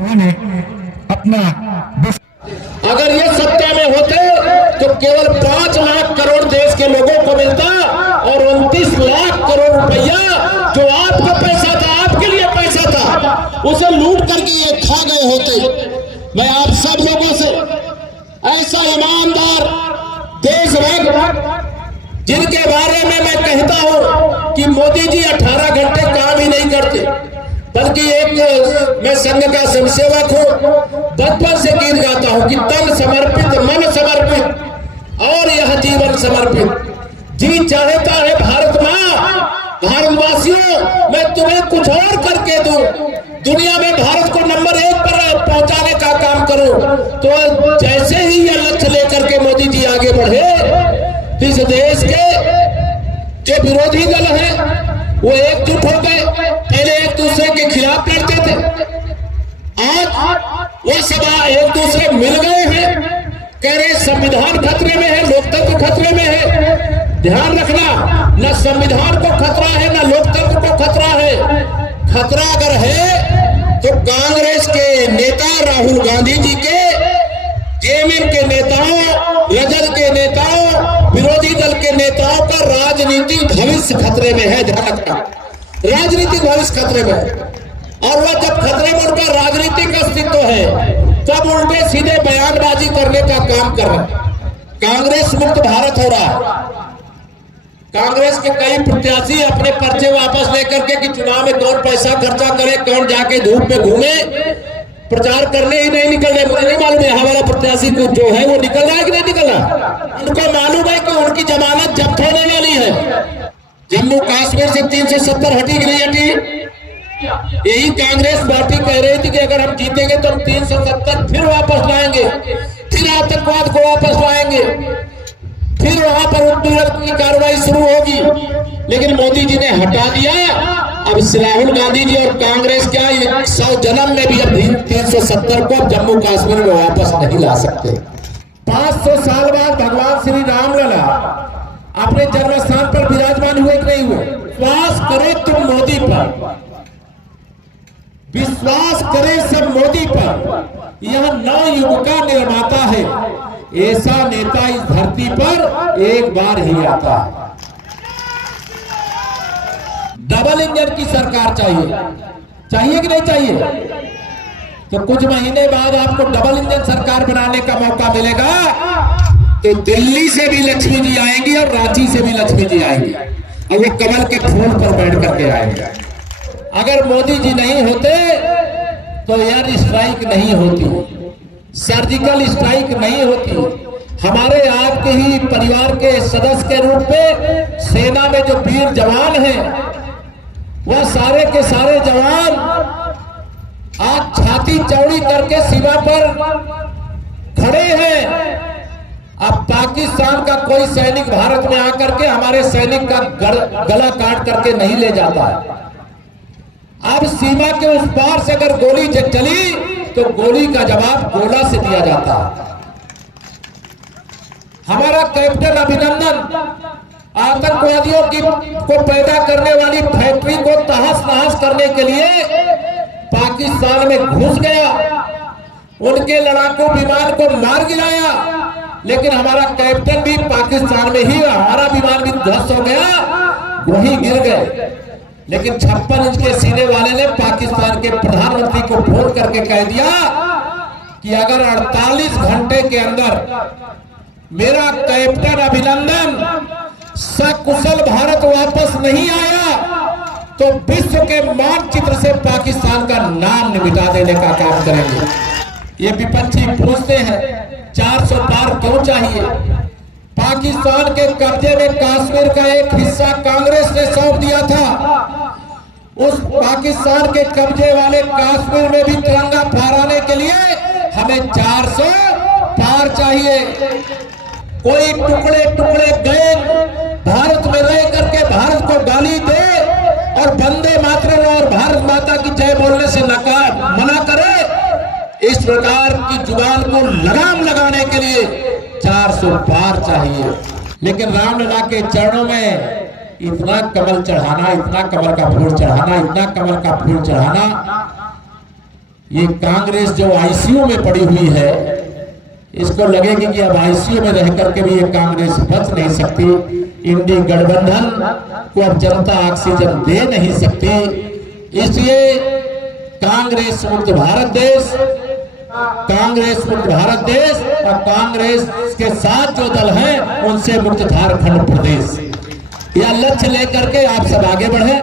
उन्होंने अपना अगर ये सत्ता में होते तो केवल 5 लाख करोड़ देश के लोगों को मिलता और 29 लाख करोड़ रुपया जो आपका पैसा था, आपके लिए पैसा था, उसे लूट करके ये खा गए होते। मैं आप सब लोगों से ऐसा ईमानदार देशभक्त जिनके बारे में मैं कहता हूं कि मोदी जी 18 घंटे काम ही नहीं करते, बल्कि एक मैं संघ का स्वयंसेवक हूं, बचपन से गीत गाता हूं कि तन समर्पित, मन समर्पित और यह जीवन समर्पित। जी चाहता है भारत मां, भारतवासियों, मैं तुम्हें कुछ और करके दूं, दुनिया में भारत को नंबर 1 पर पहुंचाने का काम करूं। तो जैसे ही यह लक्ष्य लेकर के मोदी जी आगे बढ़े, इस देश के जो विरोधी दल हैं वो एकजुट हो गए। पहले एक दूसरे के खिलाफ लड़ते थे, आज वो सब एक दूसरे मिल गए हैं, कह रहे संविधान खतरे में है, लोकतंत्र खतरे में है। ध्यान रखना, न संविधान को खतरा है न लोकतंत्र को खतरा है। खतरा अगर है तो कांग्रेस के नेता राहुल गांधी जी के, जेएमएम के नेताओं, रजत के नेताओं, विरोधी दल के नेताओं का राजनीतिक भविष्य खतरे में है। ध्यान रखना, राजनीतिक भविष्य खतरे में है। और वह जब खतरे में उनका राजनीतिक अस्तित्व है, तब उल्टे सीधे बयानबाजी करने का काम कर रहे हैं। कांग्रेस मुक्त भारत हो रहा है। कांग्रेस के कई प्रत्याशी अपने पर्चे वापस लेकर के कि चुनाव में कौन पैसा खर्चा करे, कौन जाके धूप में घूमे, प्रचार करने ही नहीं निकल रहे। मुझे नहीं मालूम है हमारा प्रत्याशी को जो है वो निकल रहा है कि नहीं निकल रहा। उनको मालूम है कि उनकी जमानत जब्त होने वाली है। जम्मू कश्मीर से 370 हटी कि नहीं हटी? यही कांग्रेस पार्टी कह रही थी कि अगर हम जीतेंगे तो हम 370 फिर वापस लाएंगे, फिर आतंकवाद को वापस लाएंगे, फिर वहां पर उत्पीड़न की कार्रवाई शुरू होगी। लेकिन मोदी जी ने हटा दिया। अब राहुल गांधी जी और कांग्रेस क्या 100 जन्म में भी अब 370 को जम्मू कश्मीर में वापस नहीं ला सकते। 500 साल बाद भगवान श्री राम लला अपने जन्म स्थान पर विराजमान हुए कि नहीं हुए? विश्वास करे तुम मोदी पर, विश्वास करे सब मोदी पर। यह नव युग का निर्माता है। ऐसा नेता इस धरती पर एक बार ही आता है। डबल इंजन की सरकार चाहिए, चाहिए कि नहीं चाहिए? तो कुछ महीने बाद आपको डबल इंजन सरकार बनाने का मौका मिलेगा। तो दिल्ली से भी लक्ष्मी जी आएंगी और रांची से भी लक्ष्मी जी आएंगी और वो कमल के फूल पर बैठ करके आएंगे। अगर मोदी जी नहीं होते तो एयर स्ट्राइक नहीं होती, सर्जिकल स्ट्राइक नहीं होती। हमारे आपके ही परिवार के सदस्य के रूप में सेना में जो वीर जवान हैं, वह सारे के सारे जवान आज छाती चौड़ी करके सीमा पर खड़े हैं। अब पाकिस्तान का कोई सैनिक भारत में आकर के हमारे सैनिक का गला काट करके नहीं ले जाता है। अब सीमा के उस पार से अगर गोली चली तो गोली का जवाब गोला से दिया जाता है। हमारा कैप्टन अभिनंदन आतंकवादियों को पैदा करने वाली फैक्ट्री को तहस नहस करने के लिए पाकिस्तान में घुस गया, उनके लड़ाकू विमान को मार गिराया। लेकिन हमारा कैप्टन भी पाकिस्तान में ही, हमारा विमान भी ध्वस्त हो गया, वहीं गिर गए। लेकिन 56 इंच के सीने वाले ने पाकिस्तान के प्रधानमंत्री को फोन करके कह दिया कि अगर 48 घंटे के अंदर मेरा कैप्टन अभिनंदन सकुशल भारत वापस नहीं आया तो विश्व के मानचित्र से पाकिस्तान का नाम मिटा देने का काम करेंगे। ये विपक्षी पूछते हैं 400 पार क्यों चाहिए? पाकिस्तान के कब्जे में कश्मीर का एक हिस्सा कांग्रेस ने सौंप दिया था। उस पाकिस्तान के कब्जे वाले कश्मीर में भी तिरंगा फहराने के लिए हमें 400 पार चाहिए। कोई टुकड़े टुकड़े गैंग भारत में रह करके भारत को गाली दे और वंदे मातरम और भारत माता की जय बोलने से मना करे, इस प्रकार की जुबान को लगाम लगाने के लिए 400 पार चाहिए। लेकिन रामलला के चरणों में इतना कमल चढ़ाना, इतना कमल का फूल चढ़ाना, इतना कमल का फूल चढ़ाना ये कांग्रेस जो आईसीयू में पड़ी हुई है, इसको लगेगी कि अब आईसीयू में रह करके भी ये कांग्रेस बच नहीं सकती, इंडी गठबंधन को अब जनता ऑक्सीजन दे नहीं सकती। इसलिए कांग्रेस मुक्त भारत देश, कांग्रेस मुक्त भारत देश और कांग्रेस के साथ जो दल हैं उनसे मुक्त झारखंड प्रदेश, यह लक्ष्य लेकर के आप सब आगे बढ़े।